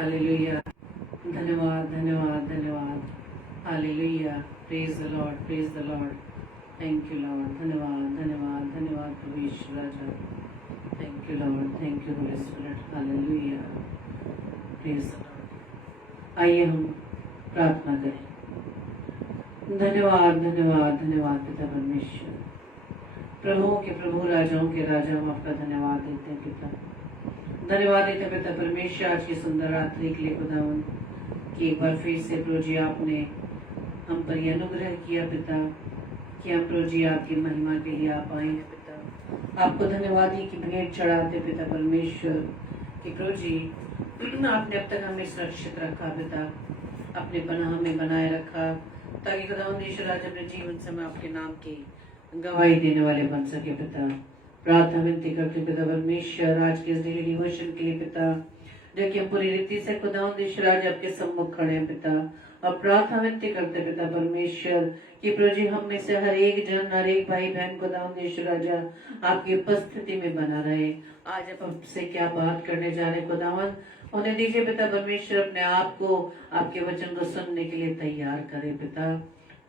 Hallelujah. धन्यवाद धन्यवाद धन्यवाद। Hallelujah. Praise the Lord, praise the Lord. Thank you Lord. धन्यवाद धन्यवाद धन्यवाद प्रभु यीशु राजा। Thank you Lord, thank you Holy Spirit. Hallelujah. Praise the Lord. आइए हम प्रार्थना करें। धन्यवाद धन्यवाद धन्यवाद पिता परमेश्वर, प्रभुओं के प्रभु, राजाओं के राजा, हम आपका धन्यवाद देते हैं पिता। धन्यवाद देते हैं पिता परमेश्वर आज की सुंदर रात्रि के लिए खुदावन कि एक बार फिर से प्रभु जी आपने हम पर यह अनुग्रह किया पिता कि हम प्रभु जी आपकी महिमा के लिए आप आए हैं पिता। आपको धन्यवाद ही की भेंट चढ़ाते पिता परमेश्वर कि प्रभु जी आपने अब तक हमें सुरक्षित रखा पिता, अपने पनाह में बनाए रखा ताकि खुदावंद यीशु राजा अपने जीवन से हम आपके नाम की गवाही देने वाले बन सके पिता। प्रार्थना विनती करते पिता परमेश्वर आज के इस डेली डिवोशन के लिए पिता, जो कि हम पूरी रीति से खुदावंद यीशु राजा आपके सम्मुख खड़े हैं पिता। और प्रार्थना विनती करते पिता परमेश्वर कि प्रभु जी हम में से हर एक जन, हर एक भाई बहन खुदावंद यीशु राजा आपकी उपस्थिति में बना रहे। आज आप हमसे क्या बात करने जा रहे खुदावंद, उन्हें दीजिए पिता परमेश्वर, अपने आप को आपके वचन को सुनने के लिए तैयार करें पिता।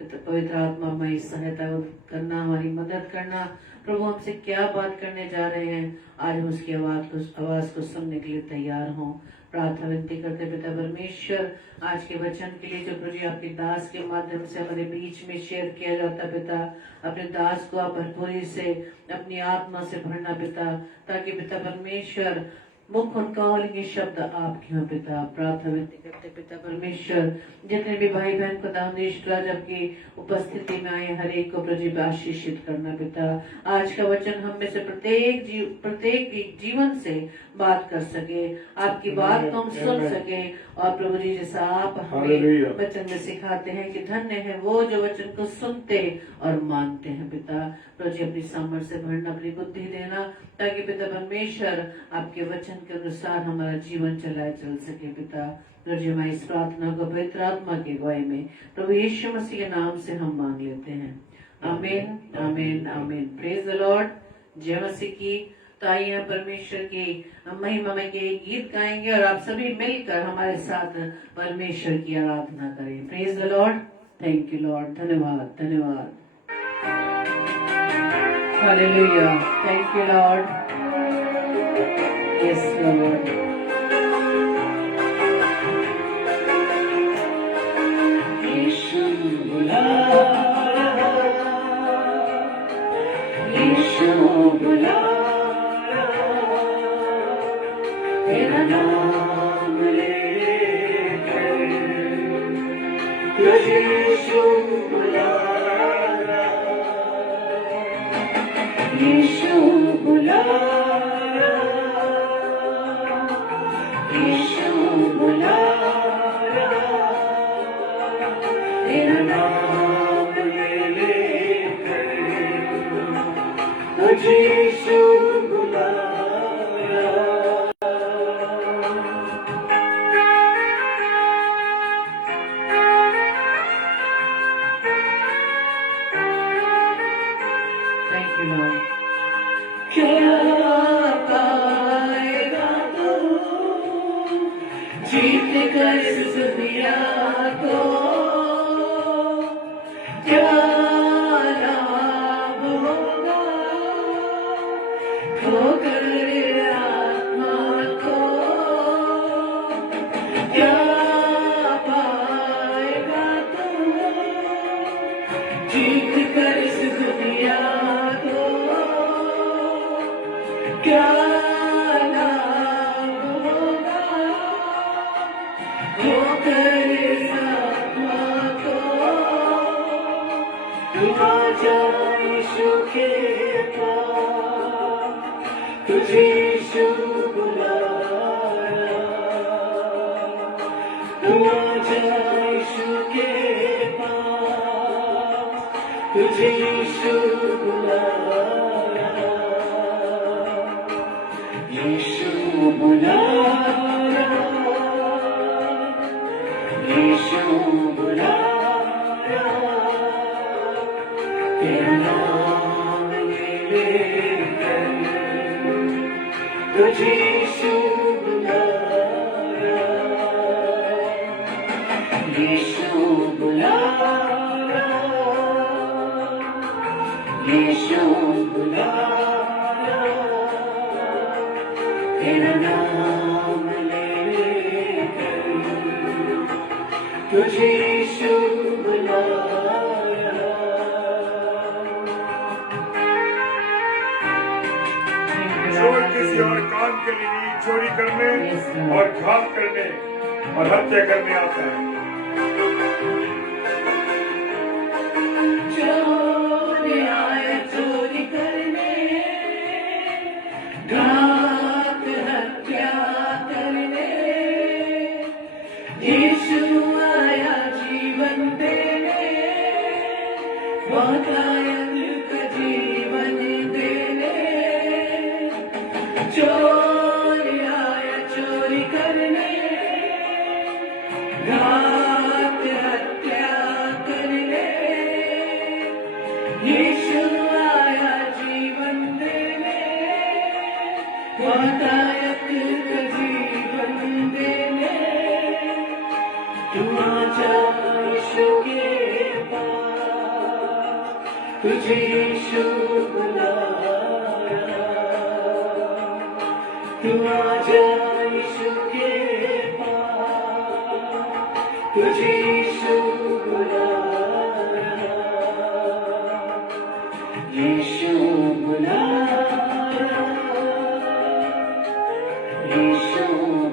पवित्र आत्मा हमारी सहायता करना, हमारी मदद करना। प्रभु हमसे क्या बात करने जा रहे हैं, आज हम उसकी आवाज को सुनने के लिए तैयार हों। प्रार्थना विनती करते पिता परमेश्वर आज के वचन के लिए जो प्रभु जी आपके दास के माध्यम से हमारे बीच में शेयर किया जाता पिता, अपने दास को आप भरपूरी से अपनी आत्मा से भरना पिता, ताकि पिता परमेश्वर मुख उनका और ये शब्द आपके हो पिता। प्रार्थना विनती करते पिता परमेश्वर जितने भी भाई बहन खुदावंद यीशु राजा आपकी उपस्थिति में आए हर एक को प्रभु जी आशीषित करना पिता। आज का वचन हम में से प्रत्येक जीवन से बात कर सके, आपकी बात को हम सुन सके। और प्रभु जी जैसा आप हमें वचन में सिखाते हैं कि धन्य है वो जो वचन को सुनते और मानते हैं पिता। प्रभु जी अपनी सामर्थ्य से भरना, अपनी बुद्धि देना, ताकि पिता परमेश्वर आपके वचन के अनुसार हमारा जीवन चलाए चल सके पिता। प्रभु जी हमारी इस प्रार्थना को पवित्र आत्मा की अगुवाई में प्रभु यीशु मसीह के नाम से हम मांग लेते हैं। आमीन आमीन आमीन। Praise the Lord. जय मसीह की। तो आइए परमेश्वर की महिमा में के गीत गाएंगे और आप सभी मिलकर हमारे साथ परमेश्वर की आराधना करें। Praise the Lord. Thank you Lord. धन्यवाद धन्यवाद। Hallelujah. Thank you Lord. Yes Lord. Yeshu बुला रहा, यीशु बुला रहा, तेरा नाम लेकर यीशु बुला रहा, यीशु बुला रहा, यीशु बुला रहा, तेरा नाम लेकर तुझे यीशु बुला रहा। Thank you Lord. क्या पाएगा तू जीत कर इस दुनिया को, क्या लाभ होगा खोकर आत्मा को, क्या पाएगा तू जीत कर इस दुनिया को, क्या लाभ होगा खोकर आत्मा को। तू आजा यीशु के पास, तुझे यीशु बुला रहा। तू आजा यीशु के पास, तुझे यीशु बुला रहा। यीशु बुला रहा, यीशु बुला रहा, तेरा नाम लेकर तुझे यीशु बुला रहा। यीशु बुलाया, यीशु बुलाया, तेरा नाम लेकर तुझे यीशु बुलाया। चोर किसी और काम के लिए नहीं, चोरी करने और घात करने और हत्या करने आता है। चोर आए चोरी करने, घात हत्या करने, यीशु आया जीवन देने, बहुतायत का जीवन देने। चोर आया चोरी करने, घात हत्या करने, यीशु आया जीवन देने, बहुतायत का जीवन देने। तू आजा यीशु के पास, तुझे यीशु बुलाया। तू आजा यीशु के पास, तुझे यीशु बुलाया। यीशु बुलाया, यीशु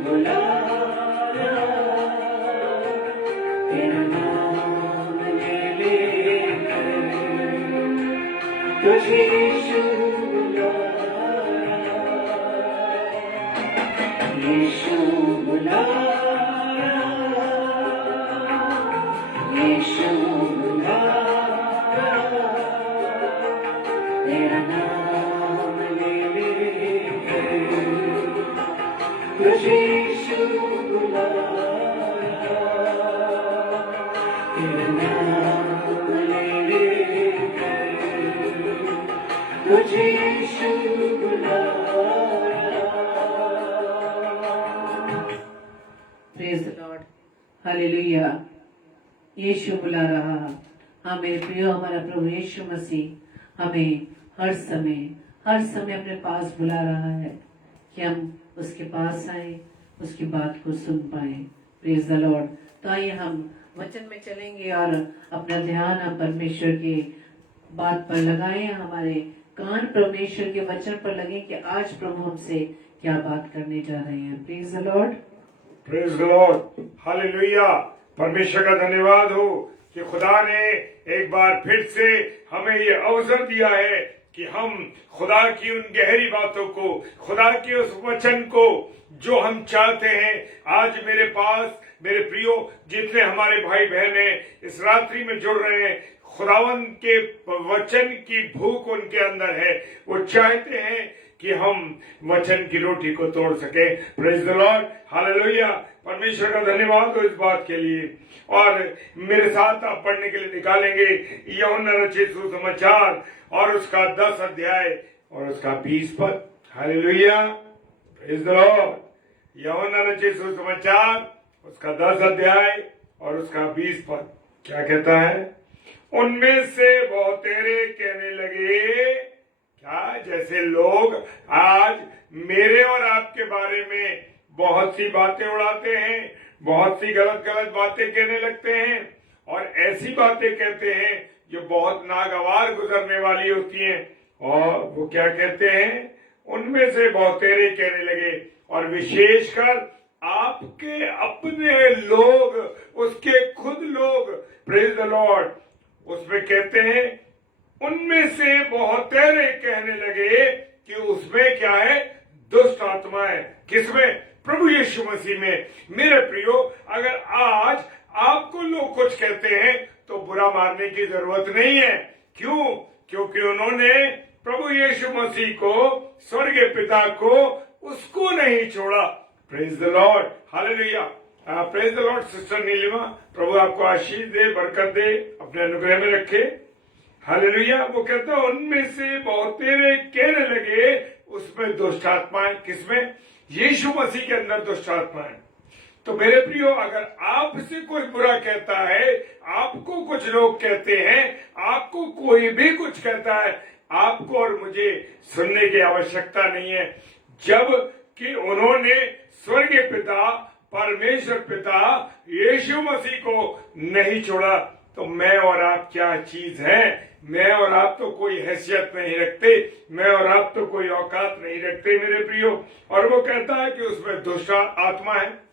बुलाया, तेरा नाम ले लेकर तुझे यीशु बुलाया। यीशु बुलाया, यीशु बुलाया, तेरा नाम ले लेकर तुझे यीशु बुलाया। तेरा नाम ले लेकर तुझे यीशु बुलाया। Praise the Lord, hallelujah. Yeshu बुला रहा। हाँ मेरे प्रिय, हमारा प्रभु यीशु मसीह हमें हर समय अपने पास बुला रहा है कि हम उसके पास आए, उसकी बात को सुन पाए। Praise the Lord. तो आइए हम वचन में चलेंगे और अपना ध्यान हम परमेश्वर की बात पर लगाएं, हमारे कान परमेश्वर के वचन पर लगे कि आज प्रभु हमसे क्या बात करने जा रहे हैं। Praise the Lord, praise the Lord, hallelujah. परमेश्वर का धन्यवाद हो कि खुदा ने एक बार फिर से हमें ये अवसर दिया है कि हम खुदा की उन गहरी बातों को, खुदा के उस वचन को जो हम चाहते हैं, आज मेरे पास मेरे प्रियो जितने हमारे भाई बहन हैं इस रात्रि में जुड़ रहे हैं, खुदावन के वचन की भूख उनके अंदर है। वो चाहते हैं कि हम वचन की रोटी को तोड़ सके। Praise the Lord, hallelujah. परमेश्वर का धन्यवाद हो इस बात के लिए। और मेरे साथ आप पढ़ने के लिए निकालेंगे यूहन्ना रचित सुसमाचार और उसका 10 अध्याय और उसका 20 पद। Hallelujah, praise the Lord. यूहन्ना रचित सुसमाचार उसका 10 अध्याय और उसका 20 पद क्या कहता है? उनमें से बहुतेरे कहने लगे, क्या जैसे लोग आज मेरे और आपके बारे में बहुत सी बातें उड़ाते हैं, बहुत सी गलत गलत बातें कहने लगते हैं और ऐसी बातें कहते हैं जो बहुत नागवार गुजरने वाली होती हैं। और वो क्या कहते हैं? उनमें से बहुतेरे कहने लगे, और विशेषकर आपके अपने लोग, उसके खुद लोग, प्रेज द लॉर्ड, उसमें कहते हैं उनमें से बहुतेरे कहने लगे कि उसमें क्या है? दुष्ट आत्मा है। किसमें? प्रभु यीशु मसीह में। मेरे प्रियो, अगर आज आपको लोग कुछ कहते हैं तो बुरा मारने की जरूरत नहीं है। क्यों? क्योंकि उन्होंने प्रभु यीशु मसीह को, स्वर्गीय पिता को, उसको नहीं छोड़ा। Praise the Lord, hallelujah. Praise the Lord. Sister Nilima, प्रभु आपको आशीष दे, बरकत दे, अपने अनुग्रह में रखे। हालेलुया। वो कहता है उनमें से बहुतेरे कहने लगे उसमें दुष्ट आत्माएं। किसमें? यीशु मसीह के अंदर दुष्ट आत्माएं। तो मेरे प्रियो, अगर आपसे कोई बुरा कहता है, आपको कुछ लोग कहते हैं, आपको कोई भी कुछ कहता है, आपको और मुझे सुनने की आवश्यकता नहीं है। जब कि उन्होंने स्वर्गीय पिता, परमेश्वर पिता यीशु मसीह को नहीं छोड़ा, तो मैं और आप क्या चीज हैं? मैं और आप तो कोई हैसियत नहीं रखते, मैं और आप तो कोई औकात नहीं रखते मेरे प्रियो। और वो कहता है कि उसमें दुष्ट आत्मा है।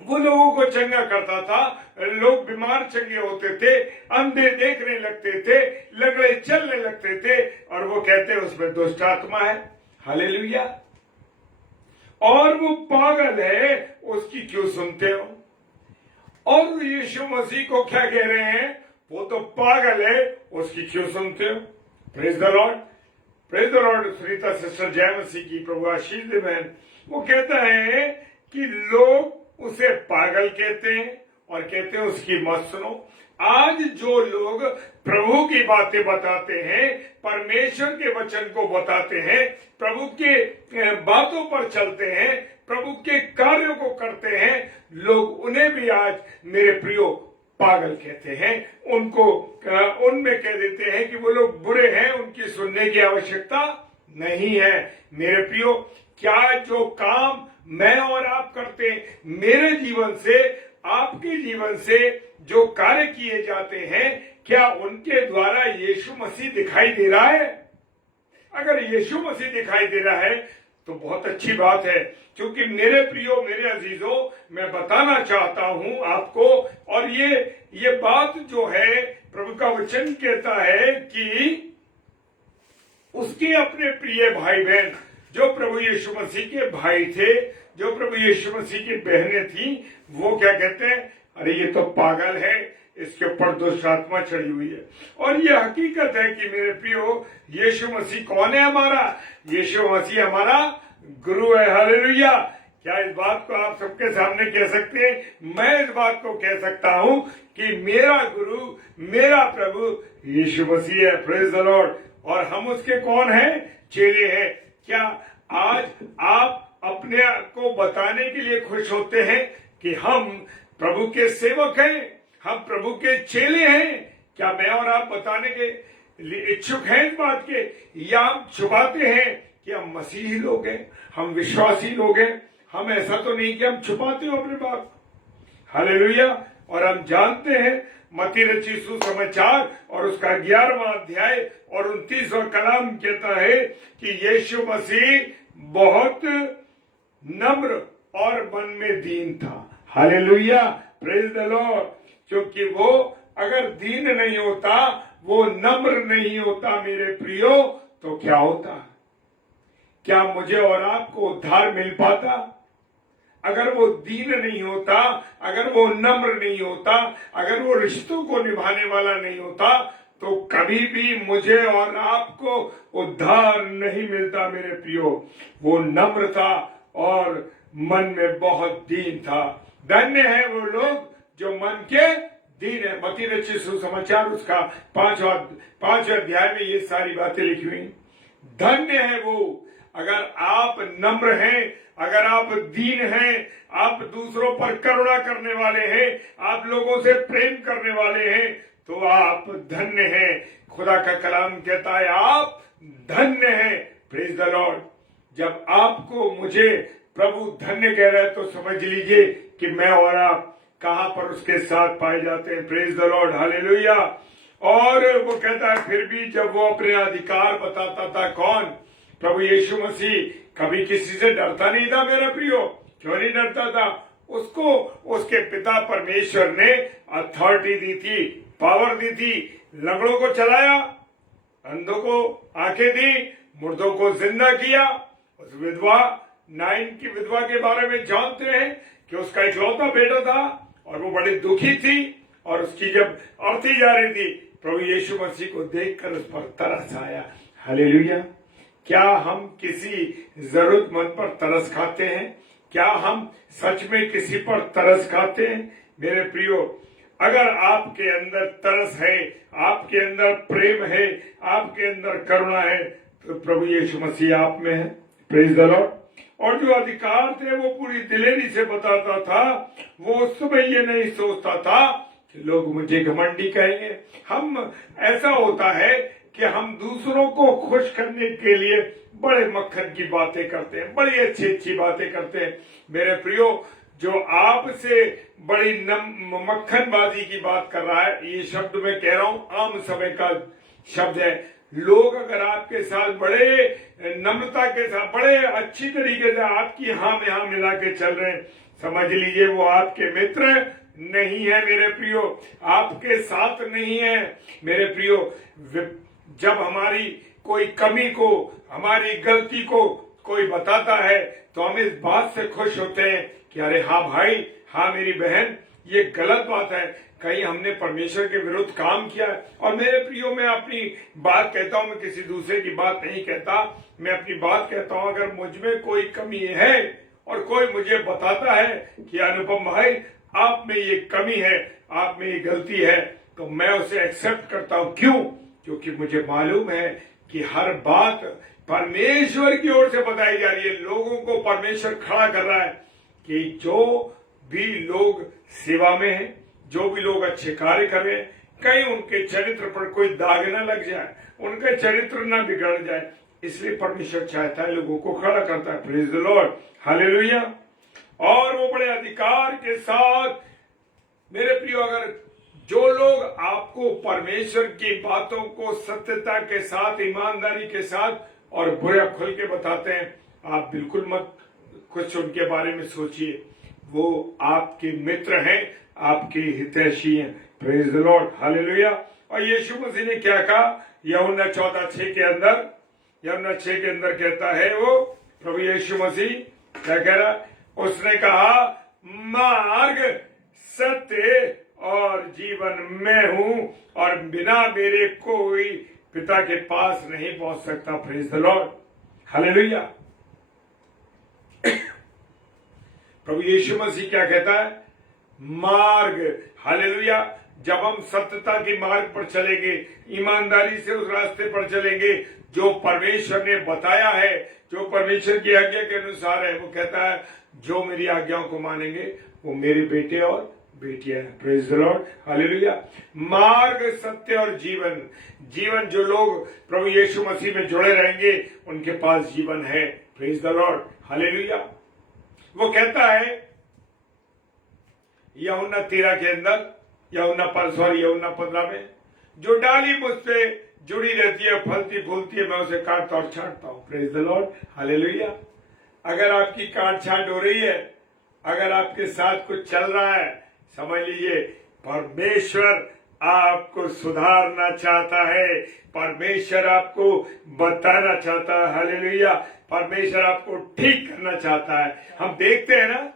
वो लोगों को चंगा करता था, लोग बीमार चंगे होते थे, अंधे देखने लगते थे, लंगड़े चलने लगते थे, और वो कहते उसमें दुष्ट आत्मा है। हालेलुया। और वो पागल है, उसकी क्यों सुनते हो? और यीशु मसीह को क्या कह रहे हैं? वो तो पागल है, उसकी क्यों सुनते हो? Praise the Lord, praise the Lord. Sunita sister जय मसीह की, प्रभु आशीष दे बहन। वो कहता है कि लोग उसे पागल कहते हैं और कहते हैं उसकी मत सुनो। आज जो लोग प्रभु की बातें बताते हैं, परमेश्वर के वचन को बताते हैं, प्रभु के बातों पर चलते हैं, प्रभु के कार्यों को करते हैं, लोग उन्हें भी आज मेरे प्रियो पागल कहते हैं। उनको उनमें कह देते हैं कि वो लोग बुरे हैं, उनकी सुनने की आवश्यकता नहीं है। मेरे प्रियो, क्या जो काम मैं और आप करते हैं, मेरे जीवन से, आपके जीवन से जो कार्य किए जाते हैं, क्या उनके द्वारा यीशु मसीह दिखाई दे रहा है? अगर यीशु मसीह दिखाई दे रहा है तो बहुत अच्छी बात है, क्योंकि मेरे प्रियो, मेरे अजीजों, मैं बताना चाहता हूं आपको, और ये बात जो है प्रभु का वचन कहता है कि उसके अपने प्रिय भाई बहन, जो प्रभु यीशु मसीह के भाई थे, जो प्रभु यीशु मसीह की बहनें थी, वो क्या कहते हैं? अरे ये तो पागल है, इसके ऊपर दुष्ट आत्मा चढ़ी हुई है। और ये हकीकत है कि मेरे प्रियो, यीशु मसीह कौन है हमारा? यीशु मसीह हमारा गुरु है। हालेलुया। क्या इस बात को आप सबके सामने कह सकते हैं? मैं इस बात को कह सकता हूं कि मेरा गुरु, मेरा प्रभु यीशु मसीह है। Praise the Lord. और हम उसके कौन हैं? चेले हैं। क्या आज आप अपने को बताने के लिए खुश होते हैं कि हम प्रभु के सेवक हैं, हम प्रभु के चेले हैं? क्या मैं और आप बताने के लिए इच्छुक हैं इस बात के, या हम छुपाते हैं कि हम मसीही लोग हैं, हम विश्वासी लोग हैं? हम ऐसा तो नहीं कि हम छुपाते हो अपने बात। हालेलुया। और हम जानते हैं मत्ती रचित सुसमाचार और उसका 11वां अध्याय और 29वां कलाम कहता है कि यीशु मसीह बहुत नम्र और मन में दीन था। हालेलुया। Praise the Lord. क्योंकि वो अगर दीन नहीं होता, वो नम्र नहीं होता मेरे प्रियो, तो क्या होता? क्या मुझे और आपको उद्धार मिल पाता? अगर वो दीन नहीं होता, अगर वो नम्र नहीं होता, अगर वो रिश्तों को निभाने वाला नहीं होता, तो कभी भी मुझे और आपको उद्धार नहीं मिलता मेरे प्रियो। वो नम्र था और मन में बहुत दीन था। धन्य है वो लोग जो मन के दीन है। मत्ती रचित सुसमाचार उसका 5वां अध्याय में ये सारी बातें लिखी हुई। धन्य है वो, अगर आप नम्र हैं, अगर आप दीन हैं, आप दूसरों पर करुणा करने वाले हैं, आप लोगों से प्रेम करने वाले हैं, तो आप धन्य हैं। खुदा का कलाम कहता है आप धन्य हैं। Praise the Lord. जब आपको मुझे प्रभु धन्य कह रहे हैं, तो समझ लीजिए कि मैं और आप कहां पर उसके साथ पाए जाते हैं। Praise the Lord. हालेलुया। और वो कहता है फिर भी जब वो अपने अधिकार बताता था, कौन? प्रभु यीशु मसीह कभी किसी से डरता नहीं था मेरा प्रियो। क्यों नहीं डरता था? उसको उसके पिता परमेश्वर ने अथॉरिटी दी थी, पावर दी थी। लंगड़ों को चलाया, अंधों को आंखें दी, मुर्दों को जिंदा किया। उस विधवा, नाइन की विधवा के बारे में जानते हैं कि उसका इकलौता बेटा था और वो बड़ी दुखी थी, और उसकी जब अर्थी जा रही थी, प्रभु यीशु मसीह को देखकर उस पर तरस आया। हालेलुया। क्या हम किसी जरूरतमंद पर तरस खाते हैं? क्या हम सच में किसी पर तरस खाते हैं? मेरे प्रियो, अगर आपके अंदर तरस है, आपके अंदर प्रेम है, आपके अंदर करुणा है, तो प्रभु यीशु मसीह आप में है। Praise the Lord. और जो अधिकार थे वो पूरी दिलेरी से बताता था। वो उस समय ये नहीं सोचता था कि लोग मुझे घमंडी कहेंगे। हम ऐसा होता है कि हम दूसरों को खुश करने के लिए बड़े मक्खन की बातें करते हैं, बड़ी अच्छी अच्छी बातें करते हैं। मेरे प्रियो, जो आपसे बड़ी मक्खनबाजी की बात कर रहा है, ये शब्द मैं कह रहा हूं, आम समय का शब्द है। लोग अगर आपके साथ बड़े नम्रता के साथ, बड़े अच्छी तरीके से आपकी हाँ में हाँ मिला के चल रहे हैं, समझ लीजिए वो आपके मित्र नहीं है मेरे प्रियो, आपके साथ नहीं है मेरे प्रियो। जब हमारी कोई कमी को, हमारी गलती को कोई बताता है तो हम इस बात से खुश होते हैं कि अरे हाँ भाई, हाँ मेरी बहन, ये गलत बात है, कहीं हमने परमेश्वर के विरुद्ध काम किया है। और मेरे प्रियो, मैं अपनी बात कहता हूं, मैं किसी दूसरे की बात नहीं कहता, मैं अपनी बात कहता हूं। अगर मुझ में कोई कमी है और कोई मुझे बताता है कि अनुपम भाई आप में ये कमी है, आप में ये गलती है, तो मैं उसे एक्सेप्ट करता हूं। क्यों? क्योंकि मुझे मालूम है कि हर बात परमेश्वर की ओर से बताई जा रही है। लोगों को परमेश्वर खड़ा कर रहा है कि जो भी लोग सेवा में हैं, जो भी लोग अच्छे कार्य कर रहे हैं, कहीं उनके चरित्र पर कोई दाग न लग जाए, उनका चरित्र न बिगड़ जाए, इसलिए परमेश्वर चाहता है, लोगों को खड़ा करता है। Praise the Lord, hallelujah. और वो बड़े अधिकार के साथ, मेरे प्रियो, अगर जो लोग आपको परमेश्वर की बातों को सत्यता के साथ, ईमानदारी के साथ और बुरा खुल के बताते हैं, आप बिल्कुल मत कुछ उनके बारे में सोचिए। वो आपके मित्र हैं, आपके हितैषी हैं। Praise the Lord, hallelujah. और यीशु मसीह ने क्या कहा? यूहन्ना 14:6 के अंदर, यूहन्ना 6 के अंदर कहता है वो प्रभु यीशु मसीह क्या कह रहा? उसने कहा, मार्ग, सत्य और जीवन मैं हूं, और बिना मेरे कोई पिता के पास नहीं पहुंच सकता। Praise the Lord, hallelujah. प्रभु यीशु मसीह क्या कहता है? मार्ग, हालेलुया। जब हम सत्यता के मार्ग पर चलेंगे, ईमानदारी से उस रास्ते पर चलेंगे जो परमेश्वर ने बताया है, जो परमेश्वर की आज्ञा के अनुसार है, वो कहता है जो मेरी आज्ञाओं को मानेंगे वो मेरे बेटे और बेटियां हैं। Praise the Lord, hallelujah. मार्ग, सत्य और जीवन। जीवन, जो लोग प्रभु यीशु मसीह में जुड़े रहेंगे उनके पास जीवन है। Praise the Lord, hallelujah. वो कहता है यूहन्ना 13 के अंदर, यूहन्ना 15 में, जो डाली मुझसे जुड़ी रहती है, फलती फूलती है, मैं उसे काटता और छांटता हूं। Praise the Lord, hallelujah. अगर आपकी काट छांट हो रही है, अगर आपके साथ कुछ चल रहा है, समझ लीजिए परमेश्वर आपको सुधारना चाहता है, परमेश्वर आपको बताना चाहता है। हालेलुया। परमेश्वर आपको ठीक करना चाहता है। हम देखते हैं ना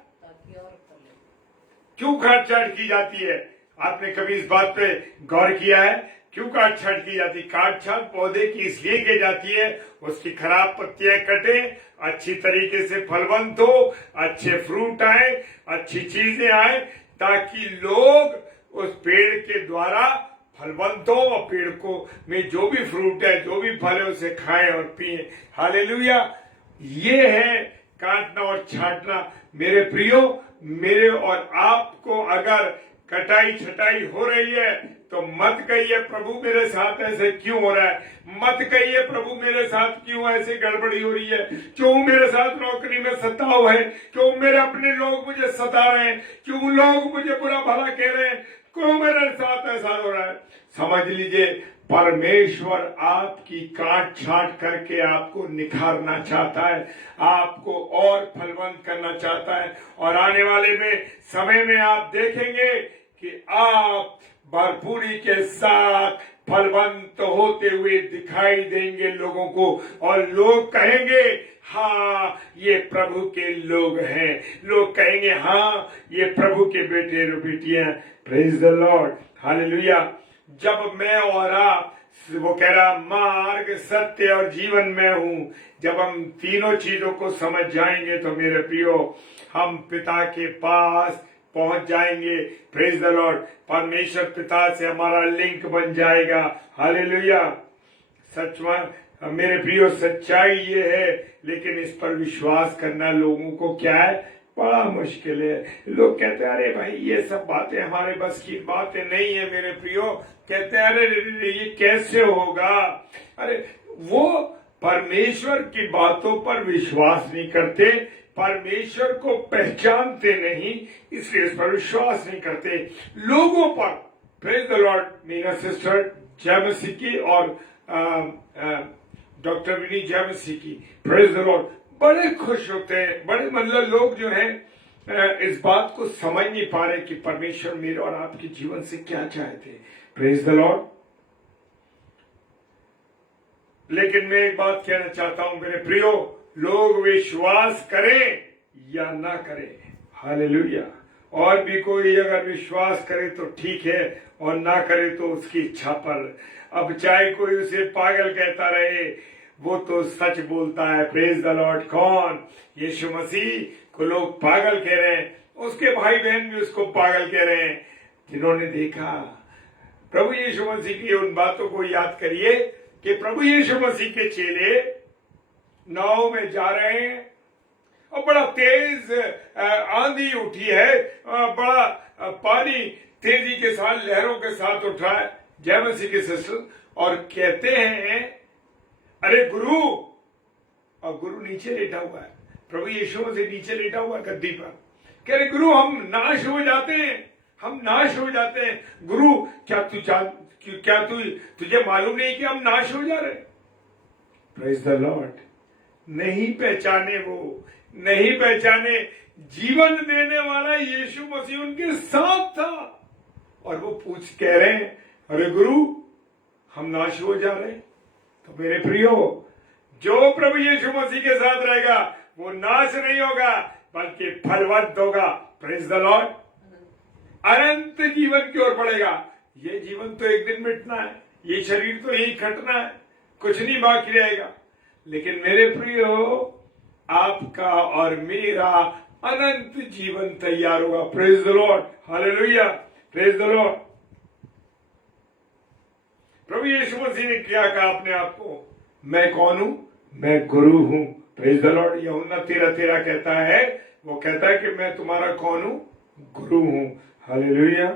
क्यों काट छांट की जाती है। आपने कभी इस बात पे गौर किया है? क्यों काट छांट की जाती? काट छांट पौधे की इसलिए की जाती है, उसकी खराब पत्तियां कटे, अच्छी तरीके से फलवंत हो, अच्छे फ्रूट आए, अच्छी चीजें आए, ताकि लोग उस पेड़ के द्वारा फलवंत हो और पेड़ को में जो भी फ्रूट है, जो भी फल है, उसे खाएं और पिए। हालेलुया। ये है काटना और छांटना। मेरे प्रियो, मेरे और आपको अगर कटाई छटाई हो रही है तो मत कहिए प्रभु मेरे साथ ऐसे क्यों हो रहा है, मत कहिए प्रभु मेरे साथ क्यों ऐसे गड़बड़ी हो रही है, क्यों मेरे साथ नौकरी में सताव है, क्यों मेरे अपने लोग मुझे सता रहे हैं, क्यों लोग मुझे बुरा भला कह रहे हैं, क्यों मेरे साथ ऐसा हो रहा है। समझ लीजिए परमेश्वर आपकी काट छांट करके आपको निखारना चाहता है, आपको और फलवंत करना चाहता है। और आने वाले में समय में आप देखेंगे कि आप भरपूरी के साथ फलवंत होते हुए दिखाई देंगे लोगों को, और लोग कहेंगे हाँ ये प्रभु के लोग हैं, लोग कहेंगे हाँ ये प्रभु के बेटे और बेटियां। Praise the Lord, hallelujah. जब मैं और आप, वो कह रहा मार्ग, सत्य और जीवन में हूं, जब हम तीनों चीजों को समझ जाएंगे तो मेरे प्रियो हम पिता के पास पहुंच जाएंगे। Praise the Lord. परमेश्वर पिता से हमारा लिंक बन जाएगा। हालेलुया। सच में मेरे प्रियो सच्चाई ये है, लेकिन इस पर विश्वास करना लोगों को क्या है, बड़ा मुश्किल है। लोग कहते हैं अरे भाई ये सब बातें हमारे बस की बातें नहीं है। मेरे प्रियो कहते हैं अरे ये कैसे होगा। अरे वो परमेश्वर की बातों पर विश्वास नहीं करते, परमेश्वर को पहचानते नहीं, इसलिए इस पर विश्वास नहीं करते। लोगों पर, praise the Lord, Meena sister जय मसीह की और डॉक्टर विनी जय मसीह की, प्रेज द लॉर्ड, बड़े खुश होते हैं। बड़े मतलब लोग जो हैं इस बात को समझ नहीं पा रहे कि परमेश्वर मेरे और आपके जीवन से क्या चाहते हैं। Praise the Lord. लेकिन मैं एक बात कहना चाहता हूं मेरे प्रियो, लोग विश्वास करें या ना करें, हालेलुया, और भी कोई अगर विश्वास करे तो ठीक है और ना करे तो उसकी इच्छा पर। अब चाहे कोई उसे पागल कहता रहे, वो तो सच बोलता है। Praise the Lord. कौन? यीशु मसीह को लोग पागल कह रहे हैं, उसके भाई बहन भी उसको पागल कह रहे हैं। जिन्होंने देखा प्रभु यीशु मसीह की उन बातों को याद करिए कि प्रभु यीशु मसीह के चेले नाव में जा रहे हैं और बड़ा तेज आंधी उठी है, बड़ा पानी तेजी के साथ लहरों के साथ उठा है। जय मसीह के सिस्टर, और कहते हैं अरे गुरु, और गुरु नीचे लेटा हुआ है, प्रभु यीशु मसीह नीचे लेटा हुआ है गद्दी पर। कह रहे गुरु हम नाश हो जाते हैं, हम नाश हो जाते हैं। गुरु क्या तुझे मालूम नहीं कि हम नाश हो जा रहे? Praise the Lord. नहीं पहचाने, वो नहीं पहचाने जीवन देने वाला यीशु मसीह उनके साथ था, और वो कह रहे हैं अरे गुरु हम नाश हो जा रहे हैं। तो मेरे प्रियो, जो प्रभु यीशु मसीह के साथ रहेगा वो नाश नहीं होगा बल्कि फलवंत होगा। Praise the Lord. अनंत जीवन की ओर बढ़ेगा। ये जीवन तो एक दिन मिटना है, ये शरीर तो यही खटना है, कुछ नहीं बाकी रहेगा। लेकिन मेरे प्रियो, आपका और मेरा अनंत जीवन तैयार होगा। Praise the Lord, hallelujah, praise the Lord. प्रभु यीशु मसीह ने क्या कहा अपने आप को? मैं कौन हूं? मैं गुरु हूं। Praise the Lord. यूहन्ना 13:13 कहता है, वो कहता है कि मैं तुम्हारा कौन हूं? गुरु हूं। हालेलुया।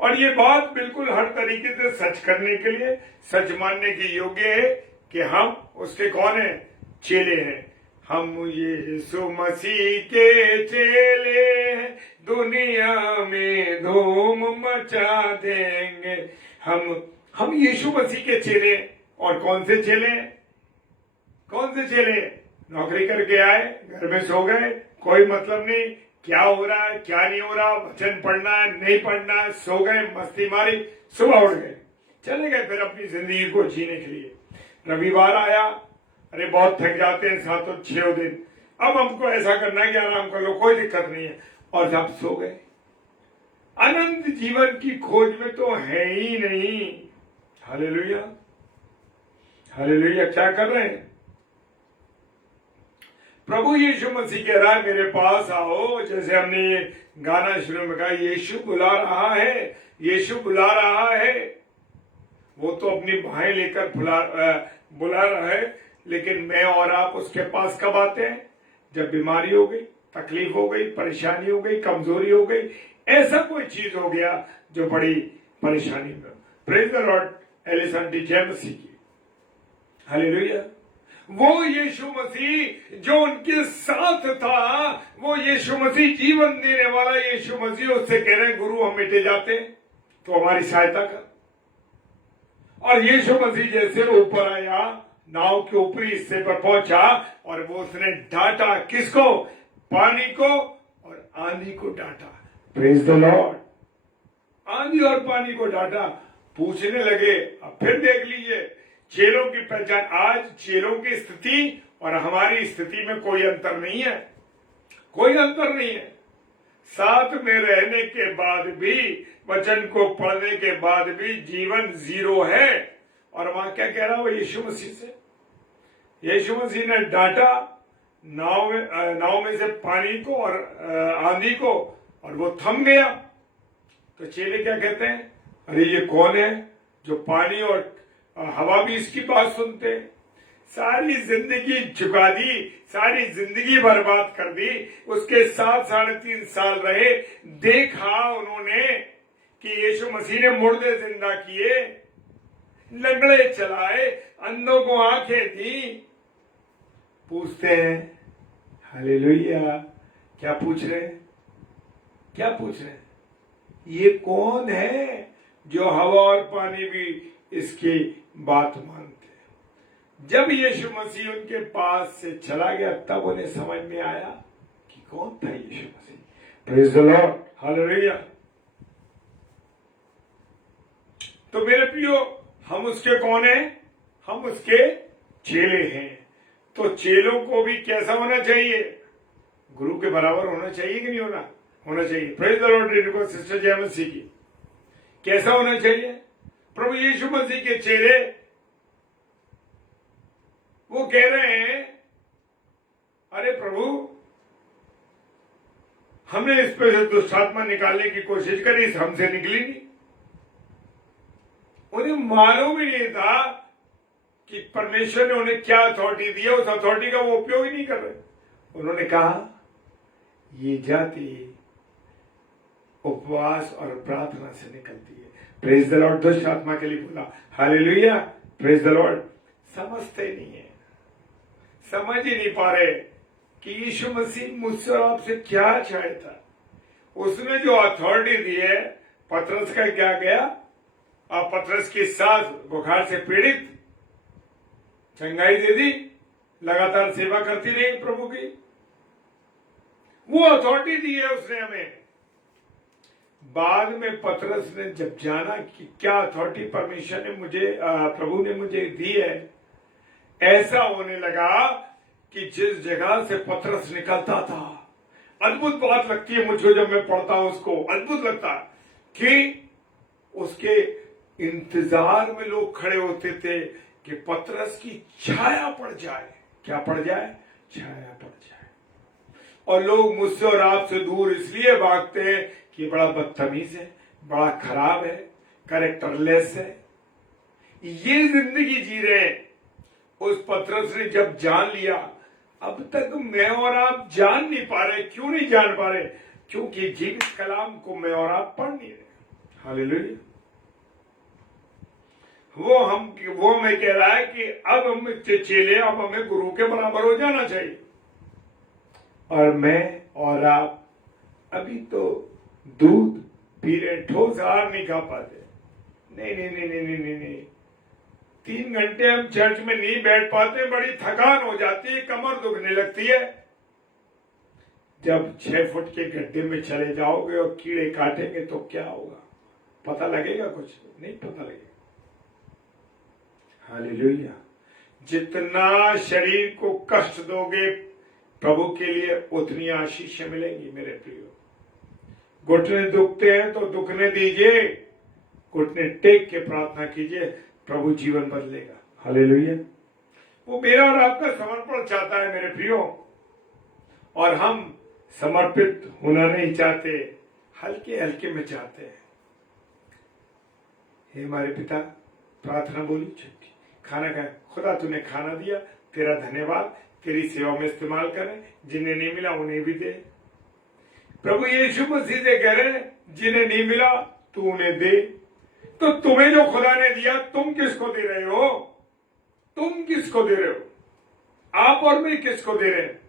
और ये बात बिल्कुल हर तरीके से सच करने के लिए, सच मानने के योग्य है कि हम उसके कौन है? चेले हैं। हम यीशु मसीह के चेले हैं, दुनिया में धूम मचा देंगे। हम यीशु मसीह के चेले। और कौन से चेले? कौन से चेले? नौकरी करके आए, घर में सो गए, कोई मतलब नहीं क्या हो रहा है क्या नहीं हो रहा, वचन पढ़ना है नहीं पढ़ना है, सो गए, मस्ती मारी, सुबह उठ गए, चले गए फिर अपनी जिंदगी को जीने के लिए। रविवार आया, अरे बहुत थक जाते हैं 7-6 दिन, अब हमको ऐसा करना है कि आराम कर लो, कोई दिक्कत नहीं है, और जब सो गए। अनंत जीवन की खोज में तो है ही नहीं। Hallelujah, hallelujah. क्या कर रहे हैं? प्रभु यीशु मसीह कह रहा है मेरे पास आओ। जैसे हमने गाना शुरू में कहा, यीशु बुला रहा है, यीशु बुला रहा है। वो तो अपनी बाहें लेकर बुला रहा है, लेकिन मैं और आप उसके पास कब आते हैं? जब बीमारी हो गई, तकलीफ हो गई, परेशानी हो गई, कमजोरी हो गई, ऐसा कोई चीज हो गया जो बड़ी परेशानी में। Praise the Lord. एलिसंटी जय मसीह की, हालेलुया। वो यीशु मसीह जो उनके साथ था, वो यीशु मसीह जीवन देने वाला यीशु मसीह, उससे कह रहे हैं गुरु हम मिटे जाते हैं तो हमारी सहायता कर। और यीशु मसीह जैसे ऊपर आया, नाव के ऊपरी हिस्से पर पहुंचा, और वो उसने डांटा किसको? पानी को और आंधी को डांटा। Praise the Lord. आंधी और पानी को डांटा। पूछने लगे, अब फिर देख लीजिए चेलों की पहचान। आज चेलों की स्थिति और हमारी स्थिति में कोई अंतर नहीं है, कोई अंतर नहीं है। साथ में रहने के बाद भी, वचन को पढ़ने के बाद भी जीवन जीरो है। और वहां क्या कह रहा है वो यीशु मसीह से? यीशु मसीह ने डांटा नाव में से पानी को और आंधी को, और वो थम गया। तो चेले क्या कहते हैं? अरे ये कौन है जो पानी और और हवा भी इसकी बात सुनते हैं। सारी जिंदगी झुका दी, सारी जिंदगी बर्बाद कर दी। उसके साथ 3.5 साल रहे। देखा उन्होंने कि यीशु मसीह ने मुर्दे जिंदा किए, लंगड़े चलाए, अंधों को आंखें दी। पूछते हैं हालेलुया, क्या पूछ रहे हैं? क्या पूछ रहे हैं? ये कौन है जो हवा और पानी भी इसकी बात मानते हैं? जब यीशु मसीह उनके पास से चला गया तब उन्हें समझ में आया कि कौन था Yeshu Masih. Praise the Lord, hallelujah. तो मेरे प्रियो, हम उसके कौन हैं? हम उसके चेले हैं। तो चेलों को भी कैसा होना चाहिए? गुरु के बराबर होना चाहिए कि नहीं होना चाहिए। Praise the Lord. इनको सिस्टर जय मसीह की कैसा होना चाहिए? प्रभु यीशु मसीह के चेले वो कह रहे हैं, अरे प्रभु, हमने इस पे से दुष्ट आत्मा निकालने की कोशिश करी, हमसे निकली नहीं। उन्हें मालूम ही नहीं था कि परमेश्वर ने उन्हें क्या अथॉरिटी दी है, उस अथॉरिटी का वो उपयोग ही नहीं कर रहे। उन्होंने कहा ये जाति उपवास और प्रार्थना से निकलती है। Praise the Lord. दुष्ट आत्मा के लिए बोला हालेलुया, प्रेज द लॉर्ड। समझते नहीं है, समझ ही नहीं पा रहे कि यीशु मसीह मुझसे और आपसे क्या चाहता। उसने जो अथॉरिटी दी है, पतरस का क्या गया? और पतरस की सास बुखार से पीड़ित, चंगाई दे दी, लगातार सेवा करती रही प्रभु की। वो अथॉरिटी दी है उसने हमें। बाद में पतरस ने जब जाना कि क्या अथॉरिटी परमेश्वर ने मुझे, प्रभु ने मुझे दी है, ऐसा होने लगा कि जिस जगह से पतरस निकलता था, अद्भुत बात लगती है मुझको जब मैं पढ़ता हूं उसको, अद्भुत लगता है कि उसके इंतजार में लोग खड़े होते थे कि पतरस की छाया पड़ जाए। क्या पड़ जाए? छाया पड़ जाए। और लोग मुझसे और आपसे दूर इसलिए भागते हैं कि बड़ा बदतमीज है, बड़ा खराब है, कैरेक्टरलेस है, ये जिंदगी जी रहे हैं। उस पतरस ने जब जान लिया, अब तक मैं और आप जान नहीं पा रहे। क्यों नहीं जान पा रहे? क्योंकि जीवित कलाम को मैं और आप पढ़ नहीं रहे। हालेलुया। वो मैं कह रहा है कि अब हम चेले, अब हमें गुरु के बराबर हो जाना चाहिए। और मैं और आप अभी तो दूध पी रहे, ठोस आहार नहीं खा पाते। नहीं नहीं नहीं नहीं नहीं नहीं 3 घंटे हम चर्च में नहीं बैठ पाते, बड़ी थकान हो जाती है, कमर दुखने लगती है। जब 6 फुट के गड्ढे में चले जाओगे और कीड़े काटेंगे तो क्या होगा? पता लगेगा? कुछ नहीं पता लगेगा। हालेलुया। जितना शरीर को कष्ट दोगे प्रभु के लिए, उतनी आशीष मिलेंगी मेरे प्रियो। घुटने दुखते हैं तो दुखने दीजिए, घुटने टेक के प्रार्थना कीजिए, प्रभु जीवन बदलेगा। हालेलुया। वो मेरा और आपका समर्पण चाहता है मेरे प्रियो, और हम समर्पित होना नहीं चाहते, हल्के हल्के में चाहते हैं। हे हमारे पिता, प्रार्थना बोली छुट्टी, खाना खाए। खुदा तूने खाना दिया, तेरा धन्यवाद, तेरी सेवा में इस्तेमाल करें। जिन्हें नहीं मिला उन्हें भी दे। प्रभु यीशु मसीह से कह रहे हैं, जिन्हें नहीं मिला तू उन्हें दे। तो तुम्हें जो खुदा ने दिया, तुम किसको दे रहे हो? तुम किसको दे रहे हो? आप और मैं किसको दे रहे हैं?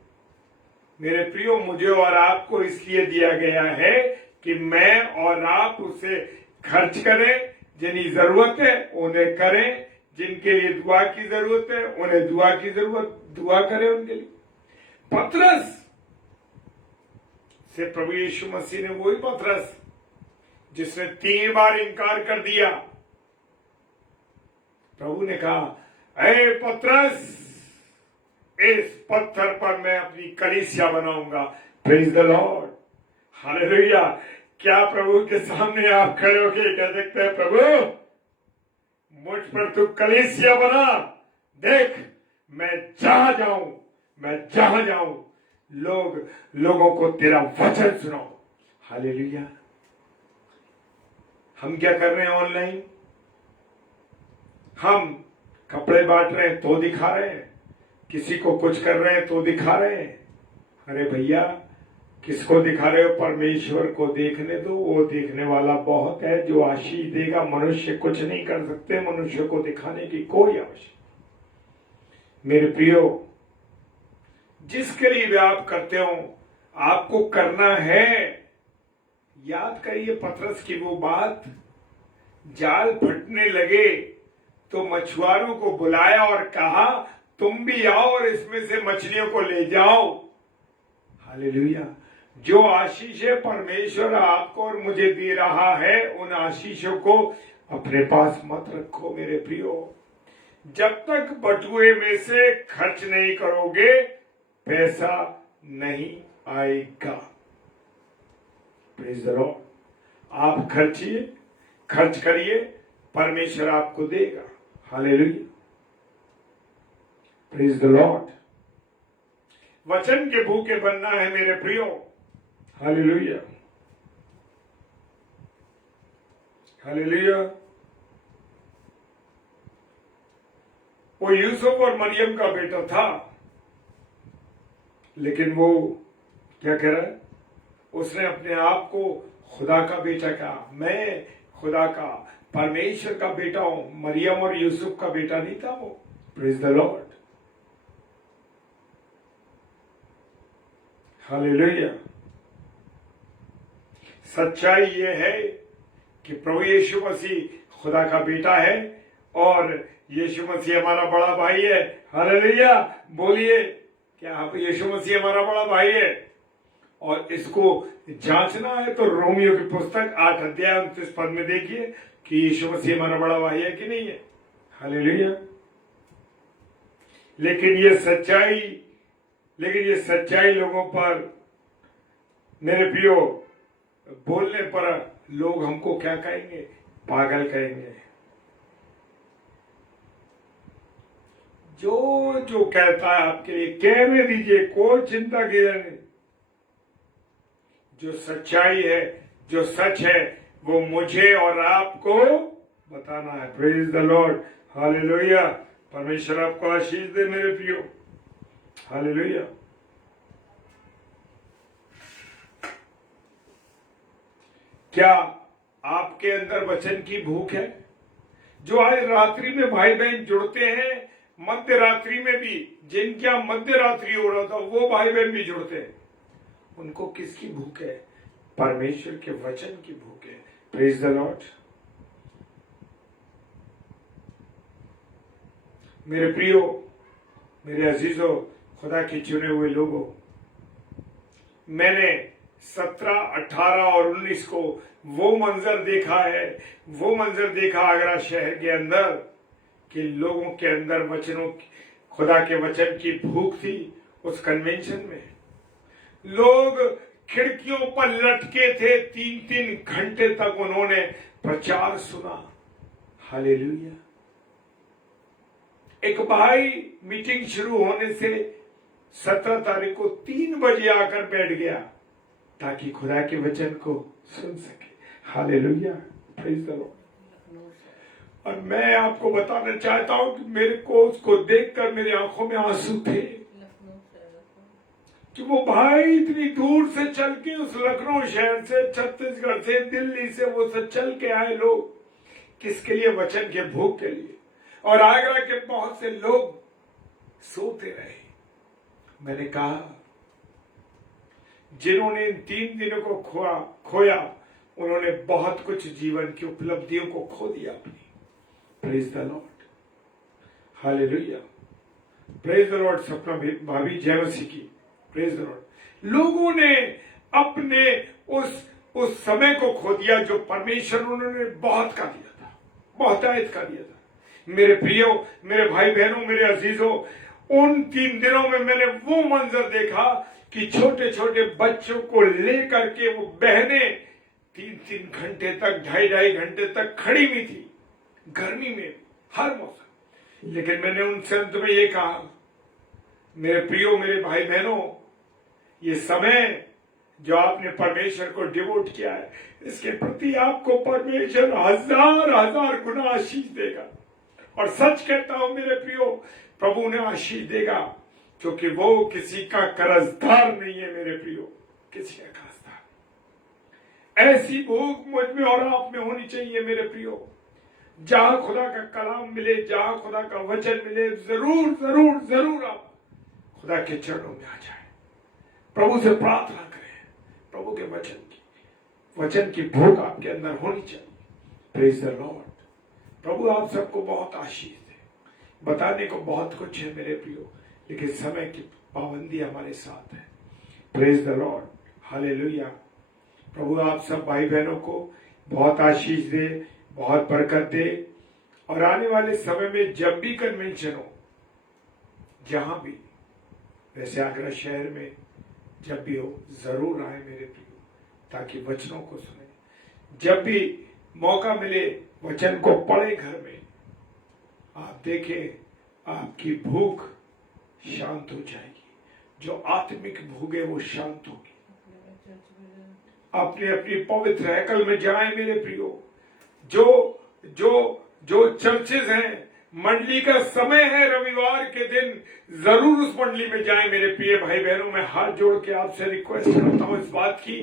मेरे प्रियो, मुझे और आपको इसलिए दिया गया है कि मैं और आप उसे खर्च करें। जिन्हें जरूरत है उन्हें करें, जिनके लिए दुआ की जरूरत है उन्हें दुआ करें उनके लिए। पतरस से प्रभु यीशु मसीह ने, वही पतरस जिसने 3 बार इनकार कर दिया, प्रभु ने कहा, अरे पतरस, इस पत्थर पर मैं अपनी कलीसिया बनाऊंगा। Praise the Lord, hallelujah. क्या प्रभु के सामने आप खड़े होकर कह सकते हैं, प्रभु मुझ पर तू कलीसिया बना, देख मैं जहां जाऊं लोगों को तेरा वचन सुनाओ। हालेलुया। हम क्या कर रहे हैं ऑनलाइन? हम कपड़े बांट रहे हैं तो दिखा रहे हैं, किसी को कुछ कर रहे हैं तो दिखा रहे हैं। अरे भैया, किसको दिखा रहे हो? परमेश्वर को देखने दो, वो देखने वाला बहुत है, जो आशीष देगा। मनुष्य कुछ नहीं कर सकते, मनुष्य को दिखाने की कोई आवश्यकता। मेरे प्रियो, जिसके लिए भी आप करते हो, आपको करना है। याद करिए पतरस की वो बात, जाल फटने लगे तो मछुआरों को बुलाया और कहा, तुम भी आओ और इसमें से मछलियों को ले जाओ। हालेलुया। जो आशीष है परमेश्वर आपको और मुझे दे रहा है, उन आशीषों को अपने पास मत रखो मेरे प्रियो। जब तक बटुए में से खर्च नहीं करोगे, पैसा नहीं आएगा। Praise the Lord. आप खर्च करिए, परमेश्वर आपको देगा। हालेलुया। Praise the Lord. वचन के भूखे बनना है मेरे प्रियो। Hallelujah, hallelujah. वो यूसुफ और मरियम का बेटा था, लेकिन वो क्या कह रहा है? उसने अपने आप को खुदा का बेटा कहा। मैं खुदा का, परमेश्वर का बेटा हूं। मरियम और यूसुफ का बेटा नहीं था वो। Praise the Lord. हालेलुया। सच्चाई ये है कि प्रभु यीशु मसीह खुदा का बेटा है और यीशु मसीह हमारा बड़ा भाई है। हालेलुया। बोलिए, क्या आप यीशु मसीह हमारा बड़ा भाई है? और इसको जांचना है तो रोमियो की पुस्तक 8 अध्याय 29 पद में देखिए कि यीशु मसीह हमारा बड़ा भाई है कि नहीं है। हालेलुया। लेकिन ये सच्चाई लोगों पर, मेरे प्रियो, बोलने पर लोग हमको क्या कहेंगे? पागल कहेंगे। जो कहता है आपके लिए कहने दीजिए, कोई चिंता की नहीं। जो सच्चाई है, जो सच है, वो मुझे और आपको बताना है। Praise the Lord. हालेलुया। परमेश्वर आपको आशीष दे मेरे प्रियो। हालेलुया। क्या आपके अंदर वचन की भूख है? जो आज रात्रि में भाई बहन जुड़ते हैं, मध्य रात्रि में भी, जिनका मध्य रात्रि हो रहा था वो भाई बहन भी जुड़ते हैं, उनको किसकी भूख है? परमेश्वर के वचन की भूख है। Praise the Lord. मेरे प्रियो, मेरे अजीजों, खुदा के चुने हुए लोगों, मैंने 17, 18 और 19 को वो मंजर देखा आगरा शहर के अंदर कि लोगों के अंदर खुदा के वचन की भूख थी। उस कन्वेंशन में लोग खिड़कियों पर लटके थे, 3-3 घंटे तक उन्होंने प्रचार सुना। हालेलुया। एक भाई मीटिंग शुरू होने से 17 तारीख को 3 बजे आकर बैठ गया ताकि खुदा के वचन को सुन सके। हालेलुया। Praise the Lord. और मैं आपको बताना चाहता हूं कि मेरे को उसको देखकर मेरी आंखों में आंसू थे कि वो भाई इतनी दूर से चल के, उस लखनऊ शहर से, छत्तीसगढ़ से, दिल्ली से, वो सब चल के आए लोग। किसके लिए? वचन के भूख के लिए। और आगरा के बहुत से लोग सोते रहे। मैंने कहा, जिन्होंने इन 3 दिनों को खोया, उन्होंने बहुत कुछ जीवन की उपलब्धियों को खो दिया अपनी। Praise the Lord. Hallelujah. Praise the Lord. सपना भाभी जय मसीह की। Praise the Lord. लोगों ने अपने उस समय को खो दिया जो परमेश्वर उन्होंने बहुत का दिया था, बहुतायत का दिया था। मेरे प्रियो, मेरे भाई बहनों, मेरे अजीजों, उन 3 दिनों में मैंने वो मंजर देखा कि छोटे छोटे बच्चों को लेकर के वो बहनें 3-3 घंटे तक, 2.5 घंटे तक खड़ी हुई थी, गर्मी में, हर मौसम। लेकिन मैंने उनसे अंत में ये कहा, मेरे प्रियो, मेरे भाई बहनों, ये समय जो आपने परमेश्वर को डिवोट किया है, इसके प्रति आपको परमेश्वर 1000 गुना आशीष देगा। और सच कहता हूं मेरे प्रियो, प्रभु उन्हें आशीष देगा, क्योंकि वो किसी का कर्जदार नहीं है मेरे प्रियो, किसी का कर्जदार। ऐसी भूख मुझ में और आप में होनी चाहिए मेरे प्रियो, जहां खुदा का कलाम मिले, जहां खुदा का वचन मिले, जरूर जरूर जरूर आप खुदा के चरणों में आ जाए, प्रभु से प्रार्थना करें। प्रभु के वचन की भूख आपके अंदर होनी चाहिए। Praise the Lord. प्रभु आप सबको बहुत आशीष दे। बताने को बहुत कुछ है मेरे प्रियो, लेकिन समय की पाबंदी हमारे साथ है। Praise the Lord, hallelujah. प्रभु आप सब भाई बहनों को बहुत आशीष दे, बहुत बरकत दे, और आने वाले समय में जब भी कन्वेंशन हो, जहां भी, वैसे आगरा शहर में जब भी हो, जरूर आए मेरे प्रियो, ताकि वचनों को सुने। जब भी मौका मिले वचन को पढ़े घर में, आप देखें आपकी भूख शांत हो जाएगी। जो आत्मिक भूख है वो शांत होगी। अपने अपनी पवित्र हैकल में जाए मेरे प्रियो। जो जो जो चर्चेज हैं, मंडली का समय है रविवार के दिन, जरूर उस मंडली में जाएं मेरे प्रिय भाई बहनों। मैं हाथ जोड़ के आपसे रिक्वेस्ट करता हूं इस बात की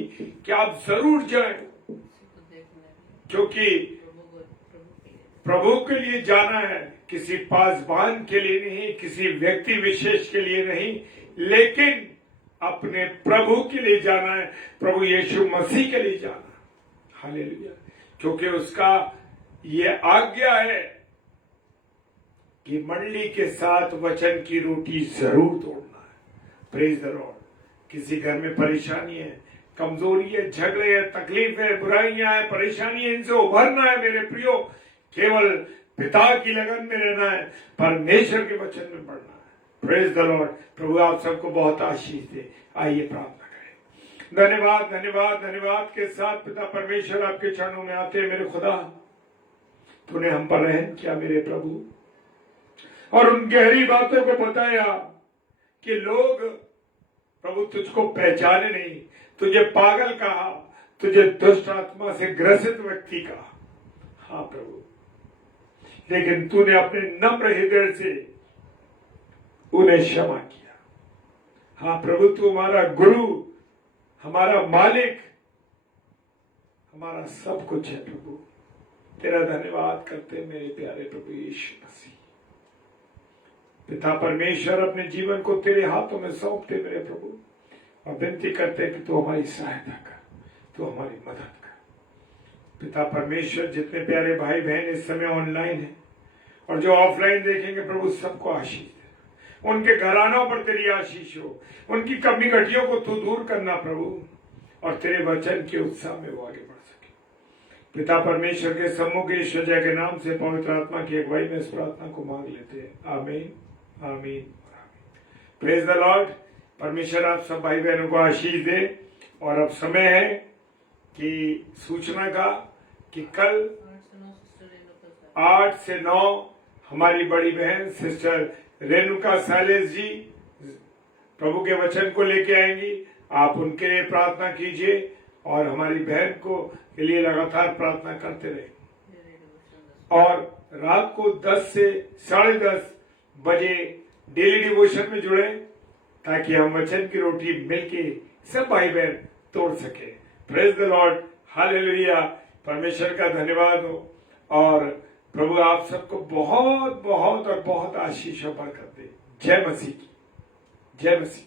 कि आप जरूर जाएं, क्योंकि प्रभु के लिए जाना है, किसी पासबान के लिए नहीं, किसी व्यक्ति विशेष के लिए नहीं, लेकिन अपने प्रभु के लिए जाना है, प्रभु यीशु मसीह के लिए जाना है। हालेलुया। क्योंकि उसका ये आज्ञा है कि मंडली के साथ वचन की रोटी जरूर तोड़ना है। Praise the Lord. किसी घर में परेशानी है, कमजोरी है, झगड़े है, तकलीफ है, बुराइयां है, परेशानी है, इनसे उभरना है मेरे प्रियो। केवल पिता की लगन में रहना है, परमेश्वर के वचन में बढ़ना है। Praise the Lord. प्रभु आप सबको बहुत आशीष दे। आइए प्रार्थना करें। धन्यवाद धन्यवाद धन्यवाद के साथ पिता परमेश्वर आपके चरणों में आते हैं। मेरे खुदा, तूने हम पर रहम किया मेरे प्रभु, और उन गहरी बातों को बताया कि लोग प्रभु तुझको पहचाने नहीं, तुझे पागल कहा, तुझे दुष्ट आत्मा से ग्रसित व्यक्ति कहा। हाँ प्रभु, लेकिन तूने अपने नम्र हृदय से उन्हें क्षमा किया। हाँ प्रभु, तू हमारा गुरु, हमारा मालिक, हमारा सब कुछ है प्रभु। तेरा धन्यवाद करते मेरे प्यारे प्रभु यीशु मसीह। पिता परमेश्वर, अपने जीवन को तेरे हाथों में सौंपते मेरे प्रभु, और विनती करते कि तू हमारी सहायता कर, तू हमारी मदद कर। पिता परमेश्वर, जितने प्यारे भाई बहन इस समय ऑनलाइन है और जो ऑफलाइन देखेंगे प्रभु, सबको आशीष दे। उनके घरानों पर तेरी आशीष हो, उनकी कमी घटियों को तू दूर करना प्रभु, और तेरे वचन के उत्साह में वो आगे बढ़ सके। पिता परमेश्वर के सम्मुख ईश्वर जय के नाम से पवित्र आत्मा की अगुवाई में इस प्रार्थना को मांग लेते हैं। आमीन आमीन। Praise the Lord. परमेश्वर आप सब भाई बहनों को आशीष दे। और अब समय है कि सूचना का कि कल 8 से 9 हमारी बड़ी बहन सिस्टर रेणुका सालेस जी प्रभु के वचन को लेके आएंगी। आप उनके लिए प्रार्थना कीजिए और हमारी बहन को के लिए लगातार प्रार्थना करते रहे। और रात को 10 से 10:30 बजे डेली डिवोशन में जुड़े, ताकि हम वचन की रोटी मिलके सब भाई बहन तोड़ सके। Praise the Lord, hallelujah. परमेश्वर का धन्यवाद हो, और प्रभु आप सबको बहुत बहुत और बहुत आशीष और बरकत दे। जय मसीह की, जय मसीह।